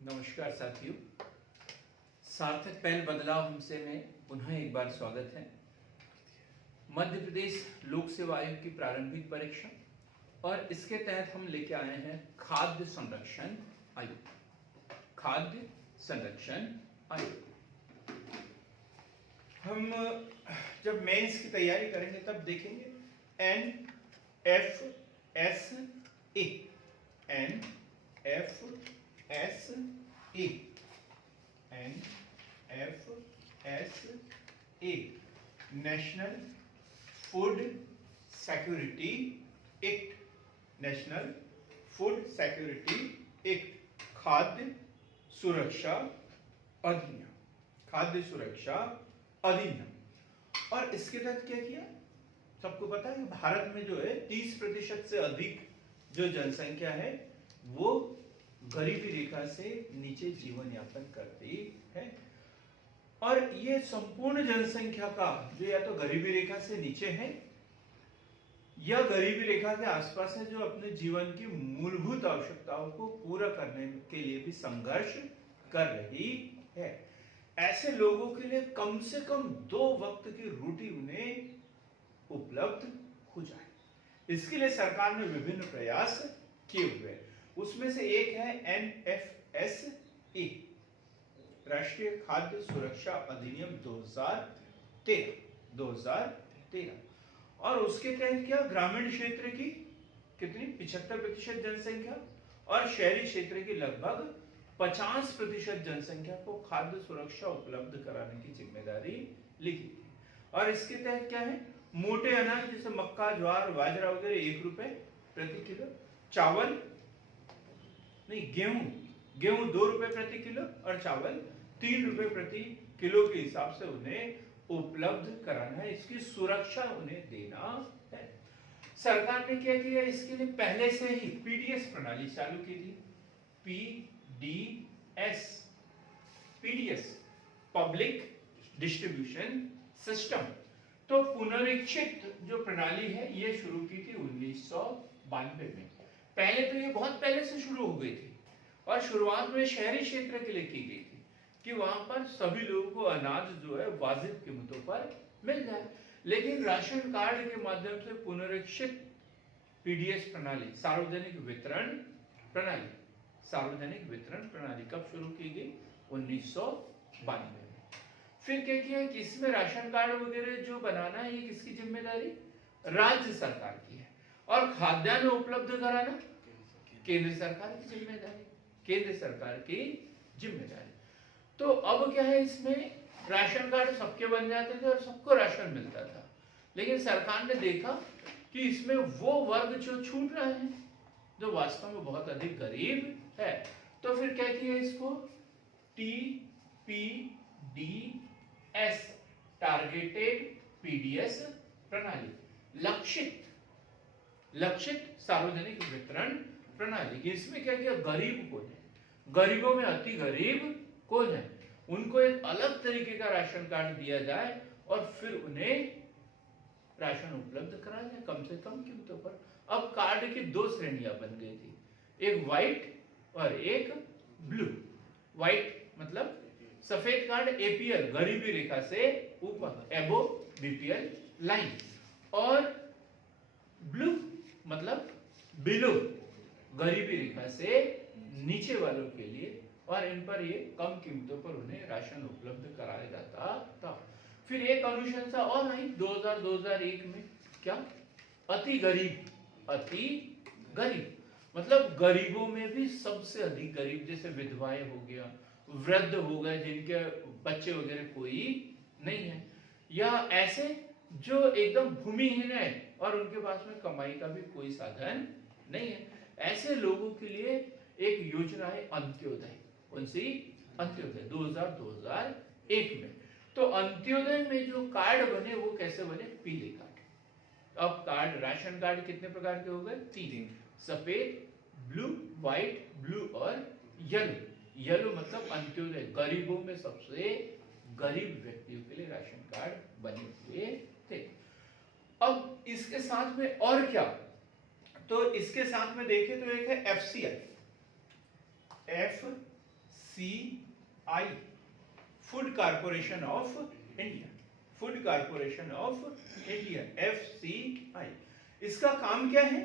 नमस्कार साथियों, सार्थक पहल बदलाव हमसे में पुनः एक बार स्वागत है। मध्य प्रदेश लोक सेवा आयोग की प्रारंभिक परीक्षा और इसके तहत हम लेके आए हैं खाद्य संरक्षण आयोग। खाद्य संरक्षण आयोग हम जब मेंस की तैयारी करेंगे तब देखेंगे NFSA national food security act, national food security act, खाद्य सुरक्षा अधिनियम, खाद्य सुरक्षा अधिनियम। और इसके तहत क्या किया, सबको पता है भारत में जो है 30% से अधिक जो जनसंख्या है वो गरीबी रेखा से नीचे जीवन यापन करती है। और ये संपूर्ण जनसंख्या का जो या तो गरीबी रेखा से नीचे है या गरीबी रेखा के आसपास है, जो अपने जीवन की मूलभूत आवश्यकताओं को पूरा करने के लिए भी संघर्ष कर रही है। ऐसे लोगों के लिए कम से कम 2 वक्त की रोटी उन्हें उपलब्ध हो जाए, इसके लिए सरकार ने विभिन्न प्रयास किए हुए हैं। उसमें से एक है NFSA, राष्ट्रीय खाद्य सुरक्षा अधिनियम 2013। और उसके तहत क्या, ग्रामीण क्षेत्र की कितनी 75% जनसंख्या और शहरी क्षेत्र की लगभग 50% जनसंख्या को खाद्य सुरक्षा उपलब्ध कराने की जिम्मेदारी लिखी थी। और इसके तहत क्या है, मोटे अनाज जैसे मक्का, ज्वार, बाजरा वगैरह 1 रुपए प्रति किलो, चावल नहीं गेहूं 2 रुपए प्रति किलो और चावल 3 रुपए प्रति किलो के हिसाब से उन्हें उपलब्ध कराना है, इसकी सुरक्षा उन्हें देना है। सरकार ने क्या किया, इसके लिए पहले से ही पीडीएस प्रणाली चालू की थी। PDS public distribution system. तो पुनरीक्षित जो प्रणाली है ये शुरू की थी 1992 में। पहले तो ये बहुत पहले से शुरू हो गई थी और शुरुआत में शहरी क्षेत्र के लिए की गई थी कि वहां पर सभी लोगों को अनाज जो है वाजिब कीमतों पर मिल जाए। लेकिन राशन कार्ड के माध्यम से पुनरीक्षित पीडीएस प्रणाली, सार्वजनिक वितरण प्रणाली कब शुरू की गई, 1992 में। फिर क्या किया कि इसमें राशन कार्ड वगैरह जो बनाना है ये किसकी जिम्मेदारी, राज्य सरकार की है, और खाद्यान्न उपलब्ध कराना केंद्र सरकार की जिम्मेदारी। तो अब क्या है, इसमें राशन कार्ड सबके बन जाते थे और सबको राशन मिलता था। लेकिन सरकार ने देखा कि इसमें वो वर्ग जो छूट रहे हैं जो वास्तव में बहुत अधिक गरीब है, तो फिर क्या किया, इसको TPDS, टारगेटेड पीडीएस प्रणाली, लक्षित सार्वजनिक वितरण प्रणाली। इसमें क्या किया, गरीब कौन है, गरीबों में अति गरीब कौन है, उनको एक अलग तरीके का राशन कार्ड दिया जाए और फिर उन्हें राशन उपलब्ध कराया जाए कम से कम कीमतों पर। अब कार्ड की 2 श्रेणियां बन गई थी, एक व्हाइट और एक ब्लू। व्हाइट मतलब सफेद कार्ड एपीएल, गरीबी रेखा से ऊपर, एबो बीपीएल लाइन, और ब्लू मतलब बिलो, गरीबी रेखा से नीचे वालों के लिए, और इन पर ये कम कीमतों पर उन्हें राशन उपलब्ध कराया जाता था। फिर एक अनुशंसा और आई 2001 में, क्या, अति गरीब मतलब गरीबों में भी सबसे अधिक गरीब, जैसे विधवाएं हो गया, वृद्ध हो गए जिनके बच्चे वगैरह कोई नहीं है, या ऐसे जो एकदम भूमिहीन है और उनके पास में कमाई का भी कोई साधन नहीं है, ऐसे लोगों के लिए एक योजना है अंत्योदय। उनसे अंत्योदय 2001 में। तो अंत्योदय में जो कार्ड बने वो कैसे बने, पीले कार्ड। अब कार्ड, राशन कार्ड कितने प्रकार के हो गए, 3, सफेद, ब्लू, व्हाइट, ब्लू और येलो मतलब अंत्योदय, गरीबों में सबसे गरीब व्यक्तियों के लिए राशन कार्ड बने हुए थे। अब इसके साथ में और क्या, तो इसके साथ में देखें तो एक है FCI, FCI, food corporation of India, food corporation of India, FCI। इसका काम क्या है?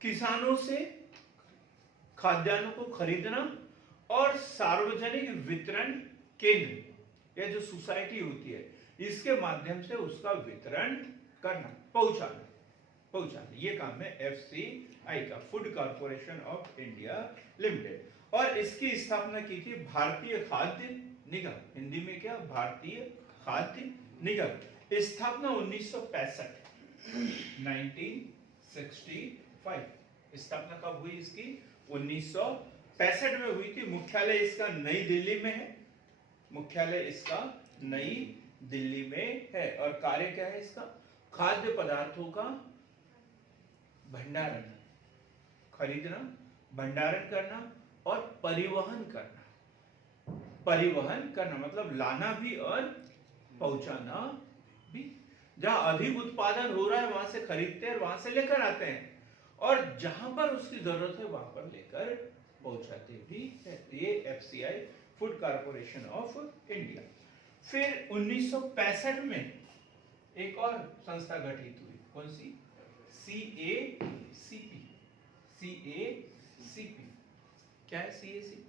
किसानों से खाद्यान्नों को खरीदना और सार्वजनिक वितरण केंद्र या जो सोसाइटी होती है इसके माध्यम से उसका वितरण करना, पहुंचाना, ये काम है FCI का, food corporation of India limited. और इसकी स्थापना की थी भारतीय खाद्य निगम, हिंदी में क्या, भारतीय खाद्य निगम। स्थापना 1965, 1965। स्थापना कब हुई इसकी? 1965 में हुई थी। मुख्यालय इसका नई दिल्ली में है, मुख्यालय इसका नई दिल्ली में है। और कार्य क्या है इसका? खाद्य पदार्थों का भंडारण, खरीदना, भंडारण करना और परिवहन करना। परिवहन करना मतलब लाना भी और पहुंचाना भी। जहां अधिक उत्पादन हो रहा है वहां से खरीदते हैं, वहां से लेकर आते हैं, और जहां पर उसकी जरूरत है वहां पर लेकर पहुंचाते भी है। ये FCI, food corporation of India. फिर 1965 में एक और संस्था गठित हुई, कौन सी? CACP। CACP क्या है? CACP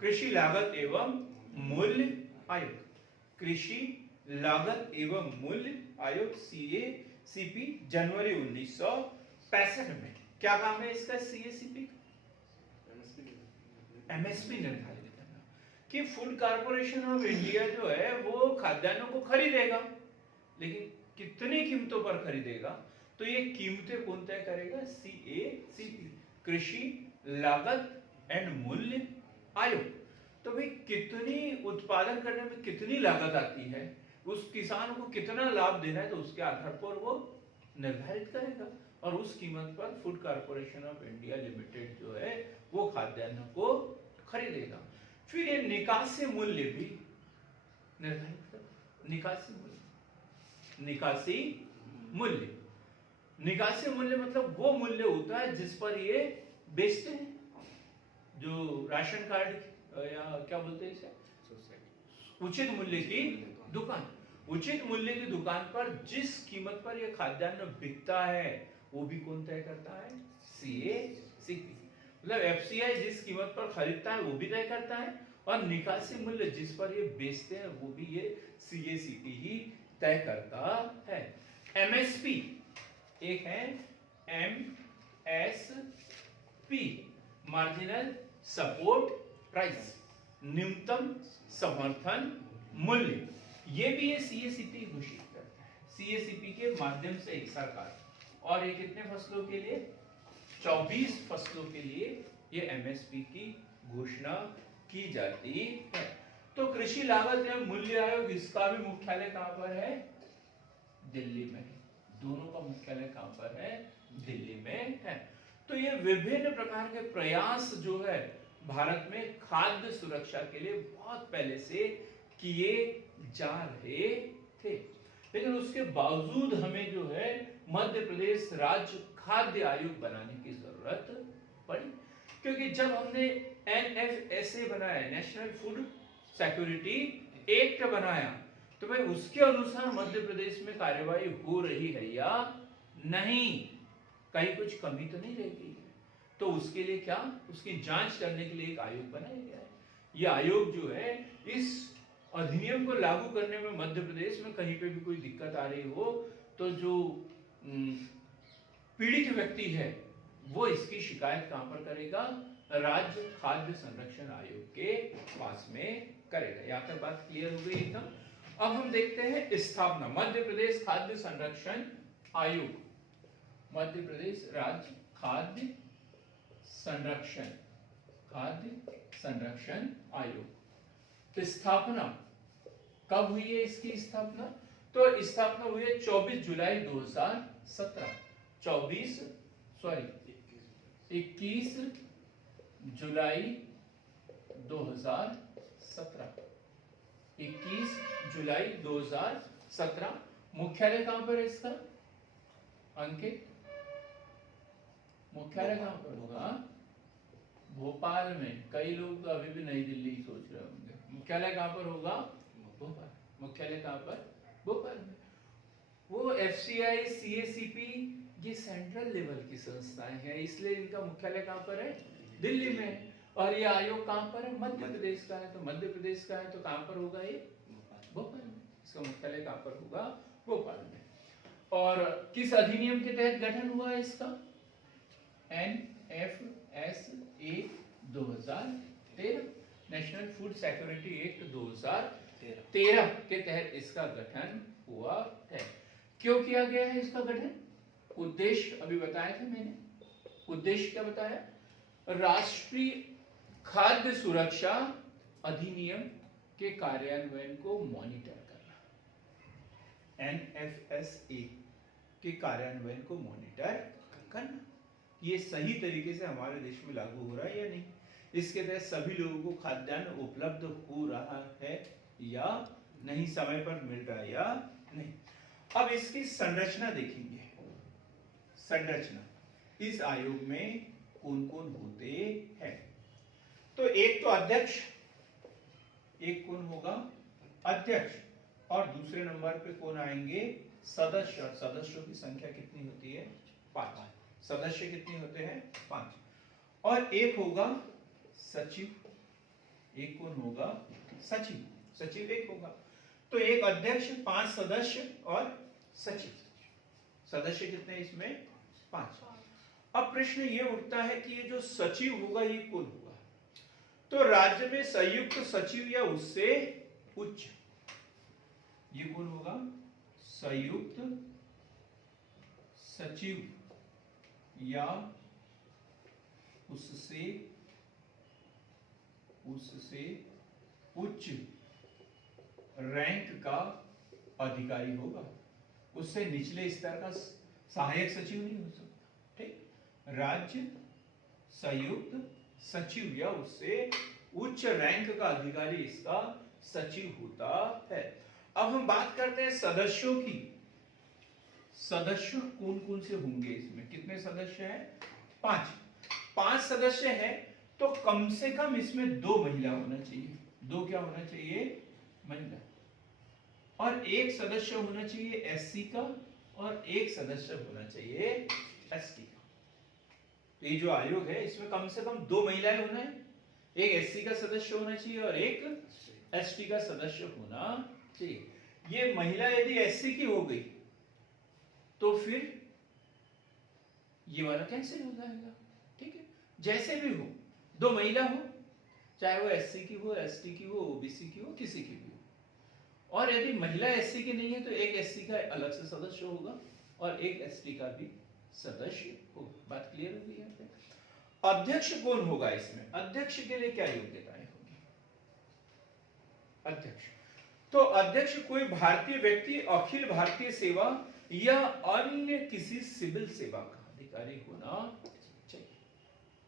कृषि लागत एवं मूल्य आयोग, कृषि लागत एवं मूल्य आयोग, CACP। जनवरी 1965 में। क्या काम है इसका? CACP MSP निर्धारित करना कि फूड कॉरपोरेशन ऑफ इंडिया जो है वो खाद्यान्नों को खरीदेगा, लेकिन कितनी कीमतों पर खरीदेगा, तो ये कीमतें कौन तय करेगा? CACP, कृषि लागत एंड मूल्य आयोग। तो भाई कितनी उत्पादन करने में कितनी लागत आती है, उस किसान को कितना लाभ देना है, तो उसके आधार पर वो निर्धारित करेगा, और उस कीमत पर food corporation of India limited जो है वो खाद्यान्न को खरीदेगा। फिर ये निकासी मूल्य भी निर्धारित करेगा। निकासी मूल्य, निकासी मूल्य, निकासी मूल्य मतलब वो मूल्य होता है जिस पर ये बेचते हैं। जो राशन कार्ड या क्या बोलते हैं इसे, उचित मूल्य की दुकान, उचित मूल्य की दुकान पर जिस कीमत पर यह खाद्यान्न बिकता है वो भी कौन तय करता है? CACP। मतलब FCI जिस कीमत पर खरीदता है वो भी तय करता है, और निकासी मूल्य जिस पर ये बेचते हैं वो भी ये CACP ही तय करता है। MSP एक है MSP, मार्जिनल सपोर्ट प्राइस, न्यूनतम समर्थन मूल्य। ये भी ये CACP घोषित करता है, CACP के माध्यम से एक सरकार। और ये कितने फसलों के लिए? 24 फसलों के लिए ये MSP की घोषणा की जाती है। तो कृषि लागत एवं मूल्य आयोग, इसका भी मुख्यालय कहां पर है? दिल्ली में। दोनों का मुख्यालय कहां पर है? दिल्ली में है। तो ये विभिन्न प्रकार के प्रयास जो है भारत में खाद्य सुरक्षा के लिए बहुत पहले से किए जा रहे थे, लेकिन उसके बावजूद हमें जो है मध्य प्रदेश राज्य खाद्य आयोग बनाने की जरूरत पड़ी। क्योंकि जब हमने NFSA बनाया, नेशनल फूड सिक्योरिटी एक्ट बनाया, तो भाई उसके अनुसार मध्य प्रदेश में कार्यवाही हो रही है या नहीं, कहीं कुछ कमी तो नहीं रह गई है। तो उसके लिए क्या, उसकी जांच करने के लिए एक आयोग बनाया गया है। यह आयोग जो है इस अधिनियम को लागू करने में मध्य प्रदेश में कहीं पे भी कोई दिक्कत आ रही हो तो जो पीड़ित व्यक्ति है वो इसकी शिकायत कहां पर करेगा? राज्य खाद्य संरक्षण आयोग के पास में करेगा। यहां तक बात क्लियर हो गई एकदम। अब हम देखते हैं स्थापना, मध्य प्रदेश खाद्य संरक्षण आयोग, मध्य प्रदेश राज्य खाद्य संरक्षण आयोग। स्थापना कब हुई है इसकी स्थापना? तो स्थापना हुई है 24 जुलाई 2017, 21 जुलाई 2017, 21 जुलाई 2017। मुख्यालय कहां पर है इसका? अंकित, मुख्यालय कहां पर होगा? भोपाल में। कई लोग तो अभी भी नई दिल्ली सोच रहे होंगे। मुख्यालय कहाँ पर होगा? भोपाल। मुख्यालय कहाँ पर? भोपाल में। वो एफसीआई, सीएसीपी ये सेंट्रल लेवल की संस्थाएं हैं, इसलिए इनका मुख्यालय कहाँ पर है? दिल्ली में है। और ये आयोग कहाँ पर है? मध्य प्रदेश का है। तो मध्य प्रदेश का है तो कहाँ पर होगा ये? भोपाल में। इसका मुख्यालय कहाँ पर होगा? भोपाल में। और किस अधिनियम के तहत गठन हुआ है इसका? NFSA 2013, national food security act 2013 के तहत इसका गठन हुआ है। क्यों किया गया है इसका गठन? उद्देश्य अभी बताया था मैंने। उद्देश्य क्या बताया? राष्ट्रीय खाद्य सुरक्षा अधिनियम के कार्यान्वयन को मॉनिटर करना। NFSA के कार्यान्वयन को मॉनिटर करना, ये सही तरीके से हमारे देश में लागू हो रहा है या नहीं, इसके तहत सभी लोगों को खाद्यान्न उपलब्ध हो रहा है या नहीं, समय पर मिल रहा है या नहीं। अब इसकी संरचना देखेंगे। संरचना, इस आयोग में कौन कौन होते हैं? तो एक तो अध्यक्ष, एक कौन होगा? अध्यक्ष। और दूसरे नंबर पे कौन आएंगे? सदस्य। और सदस्यों की संख्या कितनी होती है? 5। सदस्य कितने होते हैं? 5। और एक होगा सचिव। एक कौन होगा? सचिव। सचिव एक होगा। तो एक अध्यक्ष, 5 सदस्य और सचिव। सदस्य कितने इसमें? 5। अब प्रश्न ये उठता है कि ये जो सचिव होगा ये कौन होगा? तो राज्य में संयुक्त सचिव या उससे उच्च, ये कौन होगा? संयुक्त सचिव या उससे उच्च रैंक का अधिकारी होगा। उससे निचले स्तर का सहायक सचिव नहीं हो सकता। ठीक, राज्य संयुक्त सचिव या उससे उच्च रैंक का अधिकारी इसका सचिव होता है। अब हम बात करते हैं सदस्यों की। सदस्य कौन कौन से होंगे इसमें? कितने सदस्य हैं? 5। 5 सदस्य हैं तो कम से कम इसमें 2 महिला होना चाहिए। 2 क्या होना चाहिए? महिला। और एक सदस्य होना चाहिए एससी का और एक सदस्य होना चाहिए एसटी का। तो ये जो आयोग है इसमें कम से कम 2 महिलाएं होना है, एक एससी का सदस्य होना चाहिए और एक एसटी का सदस्य होना चाहिए। ये महिला यदि एससी की हो गई तो फिर ये वाला कैंसिल हो जाएगा। ठीक है, जैसे भी हो, 2 महिला हो, चाहे वो एससी की हो, एसटी की हो, ओबीसी की हो, किसी की भी हो। और यदि महिला एससी की नहीं है तो एक एससी का अलग से सदस्य होगा और एक एसटी का भी सदस्य होगा। बात क्लियर हो गई यहाँ पे? अध्यक्ष कौन होगा इसमें? अध्यक्ष के लिए क्या योग्यताएं होगी? अध्यक्ष, तो अध्यक्ष कोई भारतीय व्यक्ति अखिल भारतीय सेवा या अन्य किसी सिविल सेवा का अधिकारी होना चाहिए।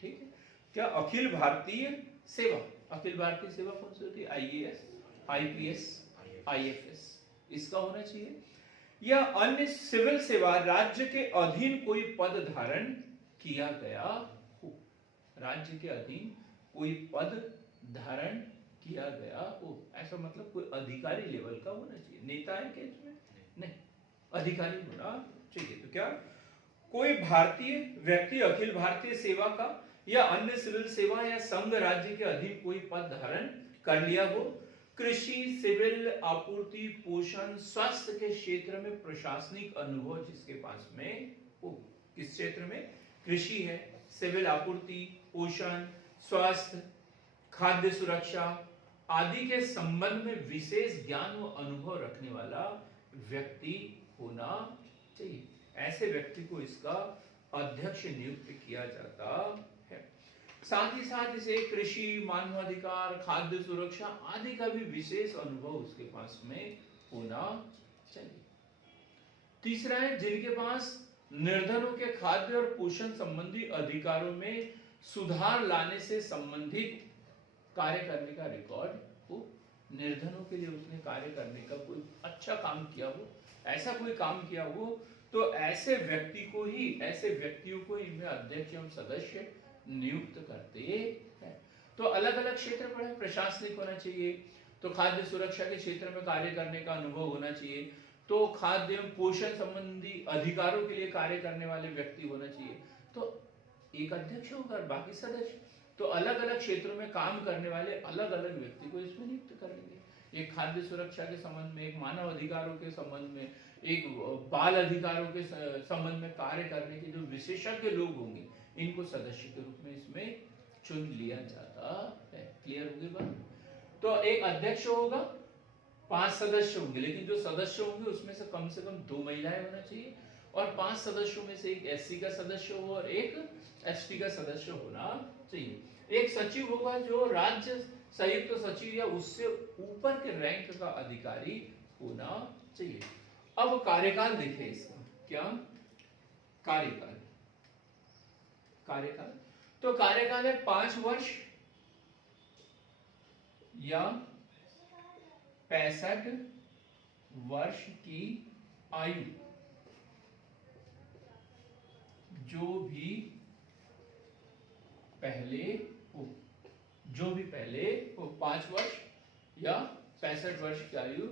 ठीक है, क्या अखिल भारतीय सेवा? अखिल भारतीय सेवा कौन सी होती है? आईएएस, आईपीएस, आईएफएस, इसका होना चाहिए। या अन्य सिविल सेवा, राज्य के अधीन कोई पद धारण किया गया हो। राज्य के अधीन कोई पद धारण किया गया हो, ऐसा मतलब कोई अधिकारी लेवल का होना चाहिए। नेता है क्या इसमें? नहीं, अधिकारी होना चाहिए। तो क्या कोई भारतीय व्यक्ति अखिल भारतीय सेवा का या अन्य सिविल सेवा या संघ राज्य के अधीन कोई पद धारण कर लिया हो, कृषि, सिविल, आपूर्ति, पोषण, स्वास्थ्य के क्षेत्र में प्रशासनिक अनुभव जिसके पास में हो। किस क्षेत्र में? कृषि है, सिविल, आपूर्ति, पोषण, स्वास्थ्य, खाद्य सुरक्षा आदि के संबंध में विशेष ज्ञान व अनुभव रखने वाला व्यक्ति होना चाहिए। ऐसे व्यक्ति को इसका अध्यक्ष नियुक्त किया जाता है। साथ ही साथ इसे कृषि, मानवाधिकार, खाद्य सुरक्षा आदि का भी विशेष अनुभव उसके पास में होना चाहिए। तीसरा है जिनके पास निर्धनों के खाद्य और पोषण संबंधी अधिकारों में सुधार लाने से संबंधित कार्य करने का रिकॉर्ड हो। निर्धनों के लिए उसने कार्य करने का कोई अच्छा काम किया हो, ऐसा कोई काम किया हो, तो ऐसे व्यक्ति को ही, ऐसे व्यक्तियों को ही इनमें अध्यक्ष एवं सदस्य नियुक्त करते हैं। तो अलग अलग क्षेत्र पर है, प्रशासनिक होना चाहिए, तो खाद्य सुरक्षा के क्षेत्र में कार्य करने का अनुभव होना चाहिए, तो खाद्य एवं पोषण संबंधी अधिकारों के लिए कार्य करने वाले व्यक्ति होना चाहिए, तो एक अध्यक्ष होगा और बाकी सदस्य। तो अलग अलग क्षेत्रों में काम करने वाले अलग अलग व्यक्ति को इसमें नियुक्त करेंगे। एक खाद्य सुरक्षा के संबंध में, एक मानव अधिकारों के संबंध में, एक बाल अधिकारों के संबंध में कार्य करने के जो विशेषज्ञ लोग होंगे, इनको सदस्य के रूप में इसमें चुन लिया जाता है। क्लियर होगी बात? तो एक अध्यक्ष होगा, 5 सदस्य होंगे, लेकिन जो सदस्य होंगे उसमें से कम 2 महिलाएं होना चाहिए, और 5 सदस्यों में से एक एससी का सदस्य हो और एक एसटी का सदस्य होना चाहिए। एक सचिव होगा जो राज्य संयुक्त सचिव या उससे ऊपर के रैंक का अधिकारी होना चाहिए। अब कार्यकाल देखें इसका, क्या कार्यकाल, कार्यकाल तो कार्यकाल है 5 वर्ष या 65 वर्ष की आयु, जो भी पहले हो, जो भी पहले हो, 5 वर्ष या 65 वर्ष की आयु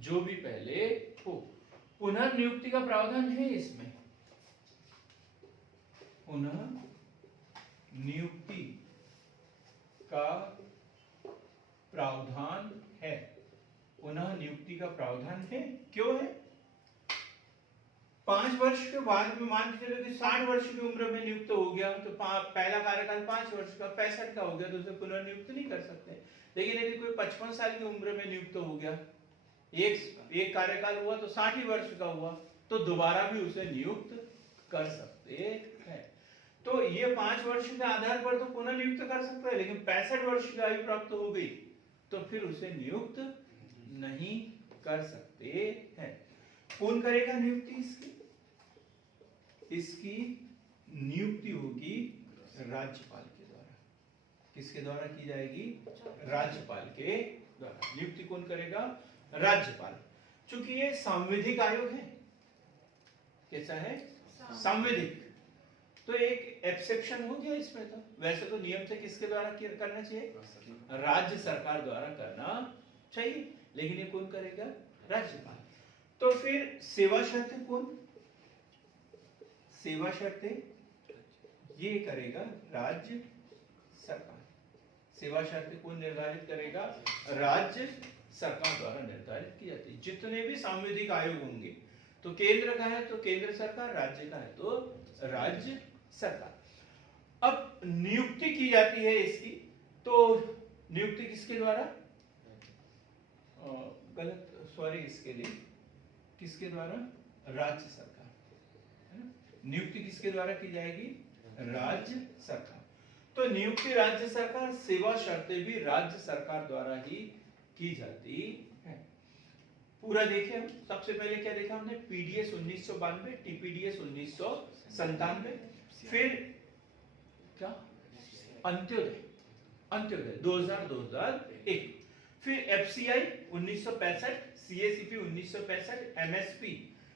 जो भी पहले हो। पुनर्नियुक्ति का प्रावधान है इसमें, पुनर्नियुक्ति का प्रावधान है, पुनर्नियुक्ति का प्रावधान है। क्यों है? 5 वर्ष के बाद में मान के चलो कि 60 वर्ष की उम्र में नियुक्त हो गया, तो पहला कार्यकाल 5 वर्ष का 65 का हो गया, तो उसे पुनर्नियुक्त नहीं कर सकते। लेकिन यदि कोई 55 साल की उम्र में नियुक्त हो गया, एक कार्यकाल हुआ तो 60 वर्ष का हुआ, तो दोबारा भी उसे नियुक्त कर सकते हैं। तो ये 5 वर्ष के आधार पर तो पुनर्नियुक्त कर सकता है, लेकिन 65 वर्ष की आयु प्राप्त हो गई तो फिर उसे नियुक्त नहीं कर सकते हैं। कौन करेगा नियुक्ति इसकी? इसकी नियुक्ति होगी राज्यपाल के द्वारा। किसके द्वारा की जाएगी? राज्यपाल के द्वारा। नियुक्ति कौन करेगा? राज्यपाल। चूंकि ये सांविधिक आयोग है, कैसा है? सांविधिक, तो एक एक्सेप्शन हो गया इसमें। तो वैसे तो नियम से किसके द्वारा करना चाहिए? राज्य सरकार द्वारा करना चाहिए, लेकिन ये कौन करेगा? राज्यपाल। तो फिर सेवा शर्तें कौन? सेवा शर्तें ये करेगा राज्य सरकार। सेवा शर्तें कौन निर्धारित करेगा? राज्य सरकार द्वारा निर्धारित की जाती है। जितने भी सांविधिक आयोग होंगे, तो केंद्र का है तो केंद्र सरकार, राज्य का है तो राज्य सरकार। अब नियुक्ति की जाती है इसकी, तो नियुक्ति किसके द्वारा? गलत, सॉरी, इसके लिए किसके द्वारा? राज्य सरकार, है ना? नियुक्ति किसके द्वारा की जाएगी? राज्य सरकार। तो नियुक्ति राज्य सरकार, सेवा शर्तें भी राज्य सरकार द्वारा ही की जाती है। पूरा देखें हम। सबसे पहले क्या देखा हमने? पीडीएस 1992, टीपीडीएस 1997, फिर क्या? अंत्योदय, अंत्योदय 2000-2001, फिर एफसीआई 1965, सीएसीपी 1965, एमएसपी,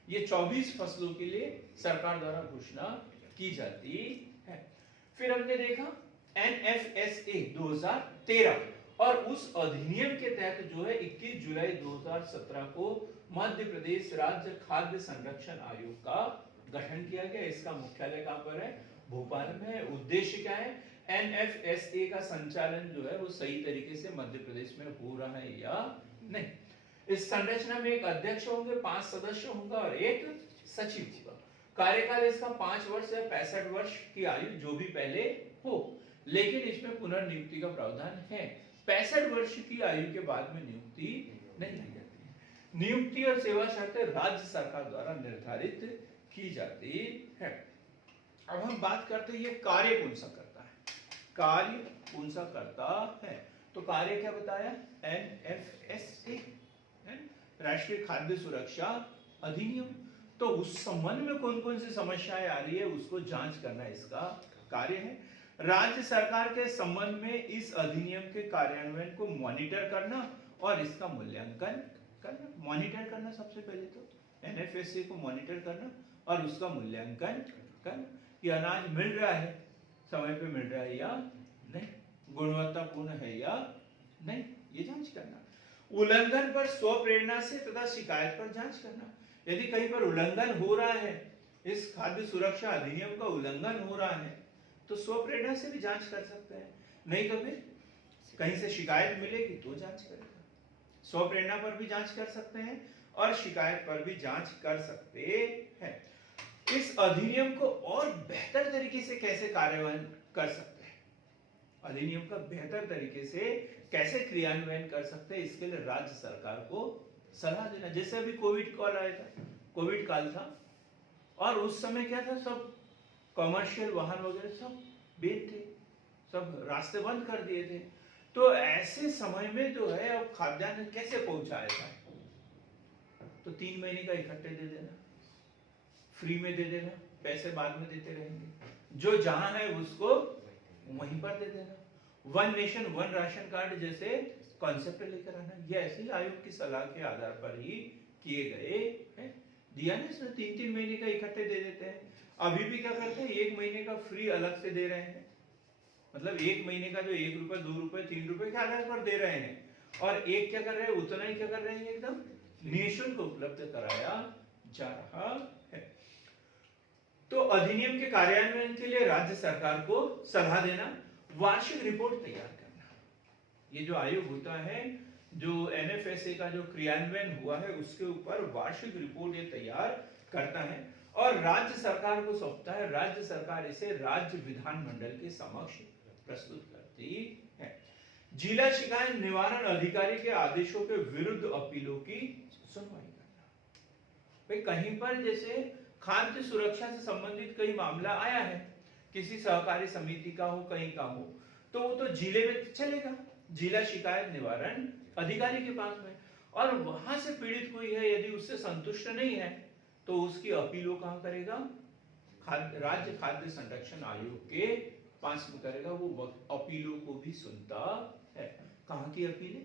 ये 24 फसलों के लिए सरकार द्वारा घोषणा की जाती है। फिर हमने देखा एनएफएसए 2013, और उस अधिनियम के तहत जो है 21 जुलाई 2017 को मध्य प्रदेश राज्य खाद्य संरक्षण आयोग का गठन किया गया। इसका मुख्यालय कहां पर है? भोपाल में है। उद्देश्य क्या है? एनएफएसए का संचालन जो है वो सही तरीके से मध्य प्रदेश में हो रहा है या नहीं। इस संरचना में एक अध्यक्ष होंगे, 5 सदस्य होंगे और एक सचिव होगा। कार्यकाल इसका 5 वर्ष या 65 वर्ष की आयु जो भी पहले हो, लेकिन इसमें पुनर्नियुक्ति का प्रावधान है। 65 वर्ष की आयु के बाद में नियुक्ति नहीं की जाती है। नियुक्ति और सेवा शर्तें राज्य सरकार द्वारा निर्धारित की जाती है। अब हम बात करते हैं ये कार्य कौन सा करता है? कार्य कौन सा करता है? तो कार्य क्या बताया? एनएफएसए, राष्ट्रीय खाद्य सुरक्षा अधिनियम। तो उस संबंध में कौन कौन सी समस्याएं आ रही है उसको जांच करना इसका कार्य है। राज्य सरकार के संबंध में इस अधिनियम के कार्यान्वयन को मॉनिटर करना और इसका मूल्यांकन करना। मॉनिटर करना सबसे पहले तो एनएफएसए को मॉनिटर करना और उसका मूल्यांकन करना कि अनाज मिल रहा है समय पे मिल रहा है या नहीं, गुणवत्तापूर्ण है या नहीं, ये जांच करना। उल्लंघन पर स्व प्रेरणा से तथा शिकायत पर जांच करना। यदि कहीं पर उल्लंघन हो रहा है, इस खाद्य सुरक्षा अधिनियम का उल्लंघन हो रहा है, तो स्व प्रेरणा से भी जांच कर सकते हैं, नहीं तो फिर कहीं से शिकायत मिलेगी तो जांच करेगा। स्व प्रेरणा पर भी जांच कर सकते हैं और शिकायत पर भी जांच कर सकते हैं। इस अधिनियम को और बेहतर तरीके से कैसे कार्यान्वयन कर सकते हैं, अधिनियम का बेहतर तरीके से कैसे क्रियान्वयन कर सकते हैं, इसके लिए राज्य सरकार को सलाह देना। जैसे अभी कोविड काल आया था, कोविड काल था, और उस समय क्या था, सब कमर्शियल वाहन वगैरह सब बेच थे, सब रास्ते बंद कर दिए थे। तो ऐसे समय में जो है अब खाद्यान्न कैसे पहुंचाया जाए, तो 3 महीने का इकट्ठे दे देना, फ्री में दे देना, पैसे बाद में देते रहेंगे, जो जहां है उसको वहीं पर दे देना। One nation one ration card जैसे कॉन्सेप्ट लेकर आना, ये ऐसे ही आयोग की सलाह के आधार पर ही किए गए हैं। दिया ना इसमें 3-3 महीने का इकट्ठे दे देते हैं। अभी भी क्या करते हैं, 1 महीने का फ्री अलग से दे रहे हैं, मतलब 1 महीने का जो 1 रुपए 2 रुपए 3 रुपए के आधार पर दे रहे हैं, और एक क्या कर रहे हैं, उतना ही क्या कर रहे हैं, एकदम निःशुल्क उपलब्ध कराया जा रहा है। तो अधिनियम के कार्यान्वयन के लिए राज्य सरकार को सलाह देना, वार्षिक रिपोर्ट तैयार करना। ये जो आयोग होता है, जो एनएफएसए का जो क्रियान्वयन हुआ है उसके ऊपर वार्षिक रिपोर्ट ये तैयार करता है और राज्य सरकार को सौंपता है। राज्य सरकार इसे राज्य विधानमंडल के समक्ष प्रस्तुत करती है। जिला शिकायत निवारण अधिकारी के आदेशों के विरुद्ध अपीलों की सुनवाई करना। भाई कहीं पर जैसे खाद्य सुरक्षा से संबंधित कोई मामला आया है, किसी सहकारी समिति का हो, कहीं का हो, तो वो तो जिले में चलेगा, जिला शिकायत निवारण अधिकारी के पास में, और वहां से पीड़ित कोई है, यदि उससे संतुष्ट नहीं है तो उसकी अपीलों कहां करेगा, राज्य खाद्य संरक्षण आयोग के पास में करेगा। वो अपीलों को भी सुनता है। कहां की अपीलें,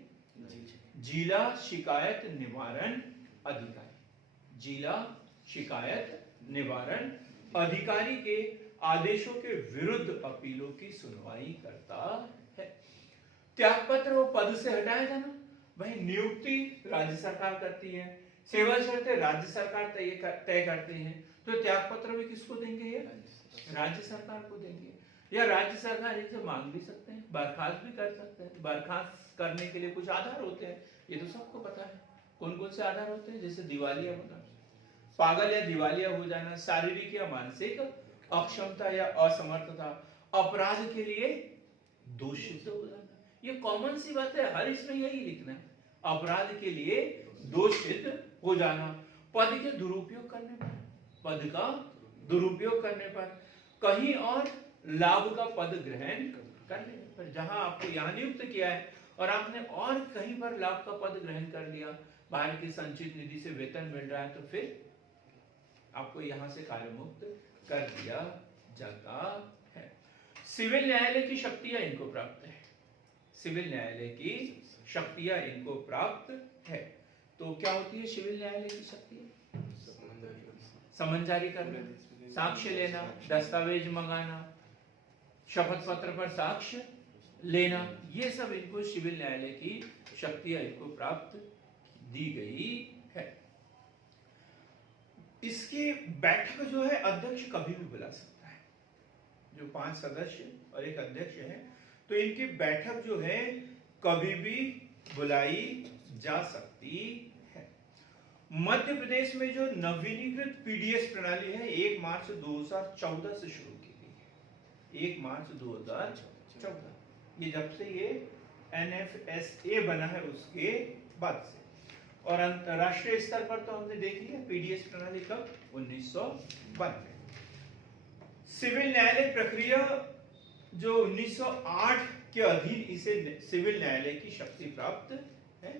जिला शिकायत निवारण अधिकारी, जिला शिकायत निवारण अधिकारी के आदेशों के विरुद्ध अपीलों की सुनवाई करता है। त्यागपत्र वो पद से हटाया जाना, वही नियुक्ति राज्य सरकार करती है, सेवा शर्तें राज्य सरकार तय करती है, तो त्यागपत्र भी किसको देंगे, ये राज्य सरकार को देंगे, या राज्य सरकार इनसे मांग भी सकते हैं, बर्खास्त भी कर सकते हैं। बर्खास्त करने के लिए कुछ आधार होते हैं, ये तो सबको पता है कौन कौन से आधार होते हैं, जैसे दिवालिया होना, पागल या दिवालिया हो जाना, शारीरिक या मानसिक अक्षमता या असमर्थता, अपराध के लिए दोषित हो जाना। ये कॉमन सी बात है, हर इसमें यही लिखना है, अपराध के लिए दोषित हो जाना, पद के दुरुपयोग करने पर, पद का दुरुपयोग करने पर, कहीं और लाभ का पद ग्रहण करने पर, जहां आपको यहां नियुक्त किया है और आपने और कहीं पर लाभ का पद ग्रहण कर लिया, बाहर की संचित निधि से वेतन मिल रहा है, तो फिर आपको यहां से कार्य मुक्त कर दिया जाता है। सिविल न्यायालय की शक्तियां इनको प्राप्त है, सिविल न्यायालय की शक्तियां इनको प्राप्त है। तो क्या होती है सिविल न्यायालय की शक्ति, समन जारी करना, साक्ष्य लेना, दस्तावेज मंगाना, शपथ पत्र पर साक्ष्य लेना, ये सब इनको सिविल न्यायालय की शक्तियां इनको प्राप्त दी गई है। इसकी बैठक जो है अध्यक्ष कभी भी बुला सकता है, जो 5 सदस्य और एक अध्यक्ष है, तो इनकी बैठक जो है कभी भी बुलाई जा सकती है। मध्य प्रदेश में जो नवीनीकृत पीडीएस प्रणाली है 1 मार्च 2014 से शुरू की गई है, 1 मार्च 2014, ये जब से ये एनएफएसए बना है उसके बाद से। और अंतरराष्ट्रीय स्तर पर तो हमने देख लिया पीडीएस प्रणाली कब, 1992। सिविल न्यायालय प्रक्रिया जो 1908 के अधीन इसे सिविल न्यायालय की शक्ति प्राप्त है,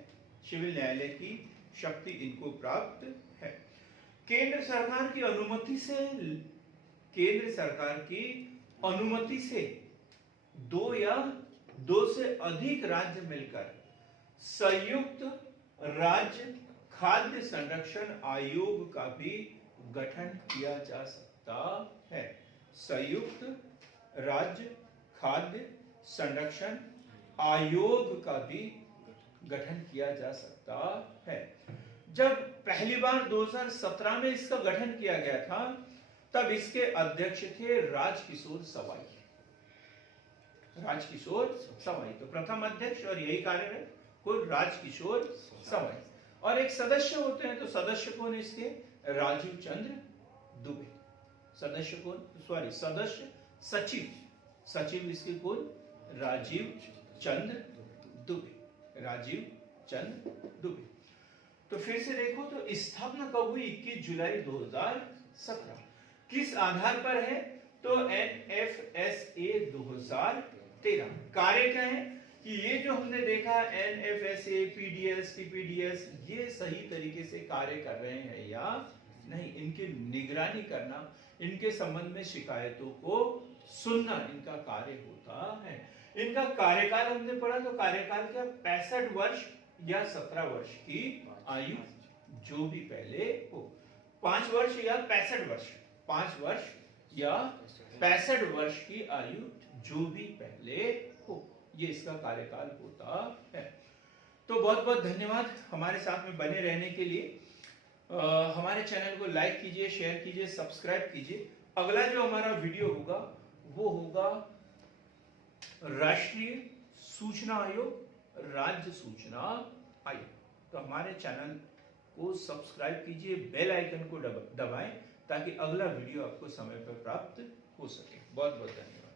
सिविल न्यायालय की शक्ति इनको प्राप्त है। केंद्र सरकार की अनुमति से, केंद्र सरकार की अनुमति से 2 या 2 से अधिक राज्य मिलकर संयुक्त राज्य खाद्य संरक्षण आयोग का भी गठन किया जा सकता है। संयुक्त राज्य खाद्य संरक्षण आयोग का भी गठन किया जा सकता है। जब पहली बार 2017 में इसका गठन किया गया था, तब इसके अध्यक्ष थे राजकिशोर सवाई। राजकिशोर सवाई तो प्रथम अध्यक्ष और यही कार्यरत को राजकिशोर सवाई। और एक सदस्य होते हैं, तो सदस्य कौन इसके? राजीव चंद्र दुबे। सदस्य कौन? सॉरी, सदस्य सचिव, सचिव इसके कौन? राजीव चंद्र दुबे। राजीव चंद्र दुबे। तो फिर से देखो, तो स्थापना कब हुई? 21 जुलाई 2017। किस आधार पर है? तो NFSA 2013। कार्य क्या है कि ये जो हमने देखा NFSA, PDS, PPDS, ये सही तरीके से कार्य कर रहे हैं या नहीं, इनकी निगरानी करना, इनके संबंध में शिकायतों को सुनना इनका कार्य होता है। इनका कार्यकाल हमने पढ़ा, तो कार्यकाल क्या? 65 वर्ष या 17 वर्ष की आयु, जो भी पहले हो। 5 वर्ष या 65 वर्ष, 5 वर्ष या 65 वर्ष की आयु, जो भी पहले हो, ये इसका कार्यकाल होता है। तो बहुत बहुत धन्यवाद हमारे साथ में बने रहने के लिए। हमारे चैनल को लाइक कीजिए, शेयर कीजिए, सब्सक्राइब कीजिए। अगला जो हमारा वीडियो होगा वो होगा राष्ट्रीय सूचना आयोग, राज्य सूचना आयोग। तो हमारे चैनल को सब्सक्राइब कीजिए, बेल आइकन को दबाएं ताकि अगला वीडियो आपको समय पर प्राप्त हो सके। बहुत बहुत धन्यवाद।